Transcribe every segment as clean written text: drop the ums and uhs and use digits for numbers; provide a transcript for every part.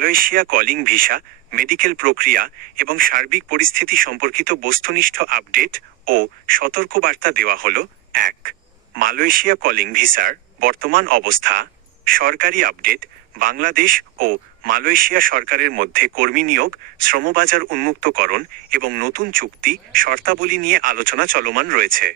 Malaysia calling visa, medical প্রক্রিয়া এবং সার্বিক পরিস্থিতি সম্পর্কিত বস্তুনিষ্ঠ আপডেট ও সতর্কবার্তা দেওয়া হল। ১. মালয়েশিয়া কলিং ভিসার বর্তমান অবস্থা। সরকারি আপডেট। বাংলাদেশ ও মালয়েশিয়া সরকারের মধ্যে কর্মী নিয়োগ, শ্রমবাজার উন্মুক্তকরণ এবং নতুন চুক্তি শর্তাবলী নিয়ে আলোচনা চলমান রয়েছে।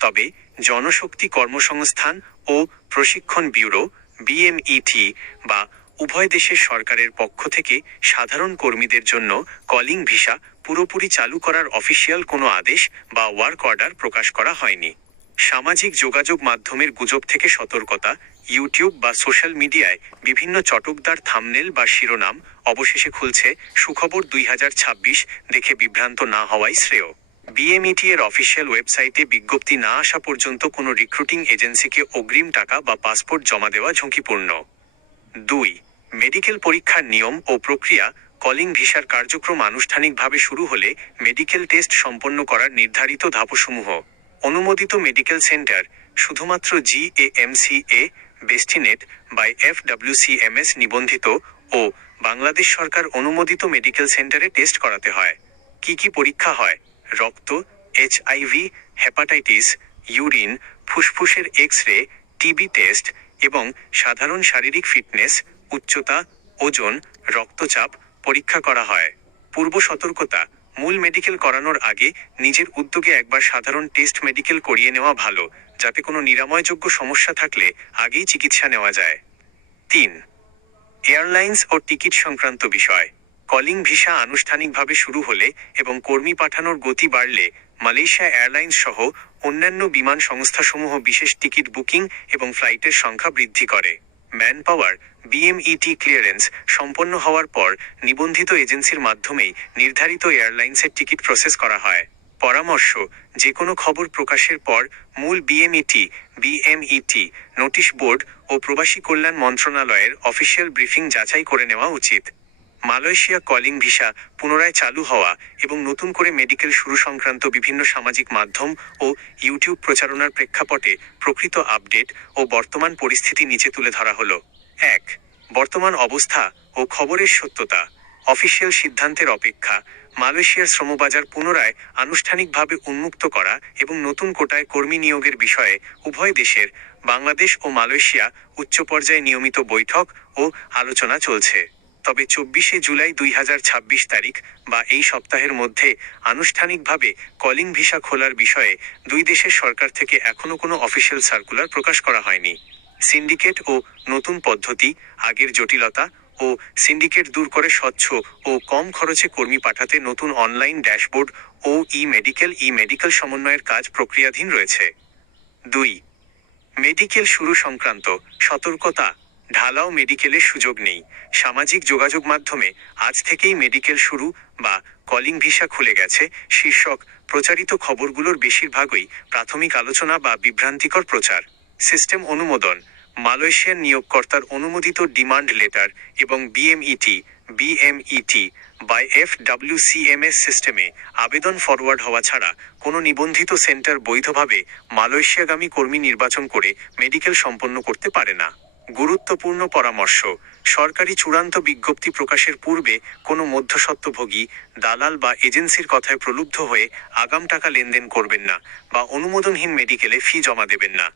তবে জনশক্তি কর্মসংস্থান ও প্রশিক্ষণ ব্যুরো বিএমইটি বা উভয় দেশের সরকারের পক্ষ থেকে সাধারণ কর্মীদের জন্য কলিং ভিসা পুরোপুরি চালু করার অফিসিয়াল কোনো আদেশ বা ওয়ার্ক অর্ডার প্রকাশ করা হয়নি। সামাজিক যোগাযোগ মাধ্যমের গুজব থেকে সতর্কতা। ইউটিউব বা সোশ্যাল মিডিয়ায় বিভিন্ন চটকদার থাম্বনেল বা শিরোনাম অবশেষে খুলছে সুখবর 2026 দেখে বিভ্রান্ত না হওয়াই শ্রেয়। বিএমইটি এর অফিসিয়াল ওয়েবসাইটে বিজ্ঞপ্তি না আসা পর্যন্ত কোনো রিক্রুটিং এজেন্সিকে অগ্রিম টাকা বা পাসপোর্ট জমা দেওয়া ঝুঁকিপূর্ণ। ২. মেডিকেল পরীক্ষার নিয়ম ও প্রক্রিয়া। কলিং ভিসার কার্যক্রম আনুষ্ঠানিকভাবে শুরু হলে মেডিকেল টেস্ট সম্পন্ন করার নির্ধারিত ধাপসমূহ। অনুমোদিত মেডিকেল সেন্টার শুধুমাত্র জিএএমসিএ, বেস্টিনেট বাই FWCMS নিবন্ধিত ও বাংলাদেশ সরকার অনুমোদিত মেডিকেল সেন্টারে টেস্ট করাতে হয়। কি কি পরীক্ষা হয়? রক্ত, HIV, হেপাটাইটিস, ইউরিন, ফুসফুসের এক্স-রে, টিবি টেস্ট এবং সাধারণ শারীরিক ফিটনেস, উচ্চতা, ওজন, রক্তচাপ পরীক্ষা করা হয়। পূর্ব সতর্কতা। মূল মেডিকেল করানোর আগে নিজের উদ্যোগে একবার সাধারণ টেস্ট মেডিকেল করিয়ে নেওয়া ভালো, যাতে কোনো নিরাময়যোগ্য সমস্যা থাকলে আগেই চিকিৎসা নেওয়া যায়। ৩. এয়ারলাইন্স ও টিকিট সংক্রান্ত বিষয়। কলিং ভিসা আনুষ্ঠানিকভাবে শুরু হলে এবং কর্মী পাঠানোর গতি বাড়লে মালয়েশিয়া এয়ারলাইন্স সহ অন্যান্য বিমান সংস্থাসমূহ বিশেষ টিকিট বুকিং এবং ফ্লাইটের সংখ্যা বৃদ্ধি করে। ম্যান পাওয়ার বিএমইটি ক্লিয়ারেন্স সম্পন্ন হওয়ার পর নিবন্ধিত এজেন্সির মাধ্যমেই নির্ধারিত এয়ারলাইন্সের টিকিট প্রসেস করা হয়। পরামর্শ: যে কোনো খবর প্রকাশের পর মূল বিএমইটি নোটিশ বোর্ড ও প্রবাসী কল্যাণ মন্ত্রণালয়ের অফিসিয়াল ব্রিফিং যাচাই করে নেওয়া উচিত। মালয়েশিয়া কলিং ভিসা পুনরায় চালু হওয়া এবং নতুন করে মেডিকেল শুরু সংক্রান্ত বিভিন্ন সামাজিক মাধ্যম ও ইউটিউব প্রচারণার প্রেক্ষাপটে প্রকৃত আপডেট ও বর্তমান পরিস্থিতি নিচে তুলে ধরা হলো। ১. বর্তমান অবস্থা ও খবরের সত্যতা। অফিসিয়াল সিদ্ধান্তের অপেক্ষা। মালয়েশিয়ার শ্রমবাজার পুনরায় আনুষ্ঠানিকভাবে উন্মুক্ত করা এবং নতুন কোটায় কর্মী নিয়োগের বিষয়ে উভয় দেশের, বাংলাদেশ ও মালয়েশিয়া, উচ্চ পর্যায়ে নিয়মিত বৈঠক ও আলোচনা চলছে। তবে 24শে জুলাই 2026 তারিখ বা এই সপ্তাহের মধ্যে আনুষ্ঠানিকভাবে কলিং ভিসা খোলার বিষয়ে দুই দেশের সরকার থেকে এখনো কোনো অফিসিয়াল সার্কুলার প্রকাশ করা হয়নি। সিন্ডিকেট ও নতুন পদ্ধতি। আগের জটিলতা ও সিন্ডিকেট দূর করে স্বচ্ছ ও কম খরচে কর্মী পাঠাতে নতুন অনলাইন ড্যাশবোর্ড ও ই-মেডিকেল সমন্বয়ের কাজ প্রক্রিয়াধীন রয়েছে। ২. মেডিকেল শুরু সংক্রান্ত সতর্কতা। ঢালাও মেডিকেলের সুযোগ নেই। সামাজিক যোগাযোগ মাধ্যমে আজ থেকেই মেডিকেল শুরু বা কলিং ভিসা খুলে গেছে শীর্ষক প্রচারিত খবরগুলোর বেশিরভাগই প্রাথমিক আলোচনা বা বিভ্রান্তিকর প্রচার। সিস্টেম অনুমোদন। মালয়েশিয়ান নিয়োগকর্তার অনুমোদিত ডিমান্ড লেটার এবং বিএমইটি বাই FWCMS সিস্টেমে আবেদন ফরওয়ার্ড হওয়া ছাড়া কোনো নিবন্ধিত সেন্টার বৈধভাবে মালয়েশিয়াগামী কর্মী নির্বাচন করে মেডিকেল সম্পন্ন করতে পারে না। গুরুত্বপূর্ণ পরামর্শ: সরকারি চূড়ান্ত বিজ্ঞপ্তি প্রকাশের পূর্বে কোনো মধ্যস্বত্বভোগী, দালাল বা এজেন্সির কথায় প্রলুব্ধ হয়ে আগাম টাকা লেনদেন করবেন না বা অনুমোদনহীন মেডিকেলে ফি জমা দেবেন না।